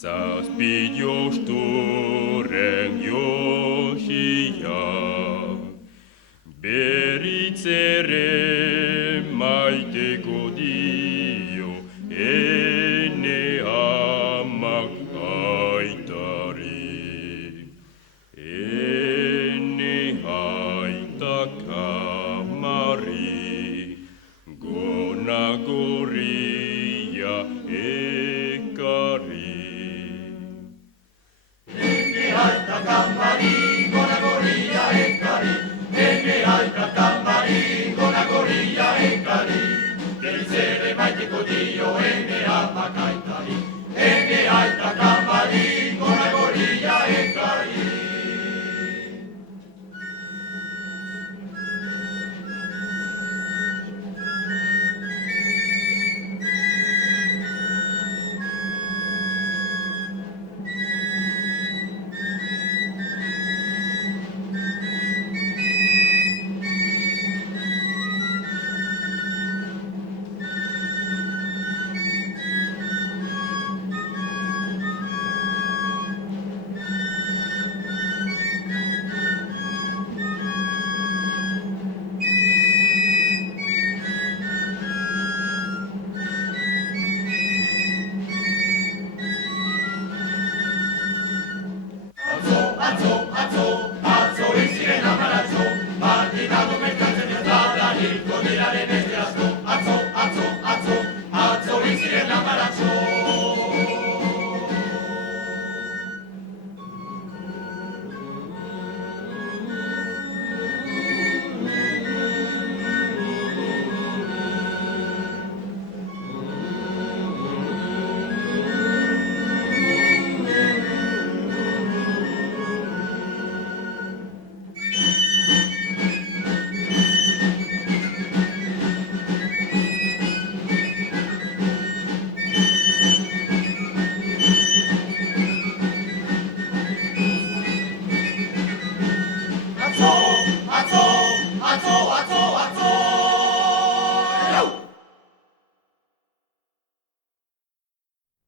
Zazpio sturren josia, berriz ere maiteko dio, ene amak aitari. Ene aitak amari, gona gorria ekarri. Alta campari, con la gorilla e cari, alta campari, con la gorilla e cari, che il sere mai te codio e ne ama caitari, alta campari, con la gorilla e cari. Azzo, azzo, azzo,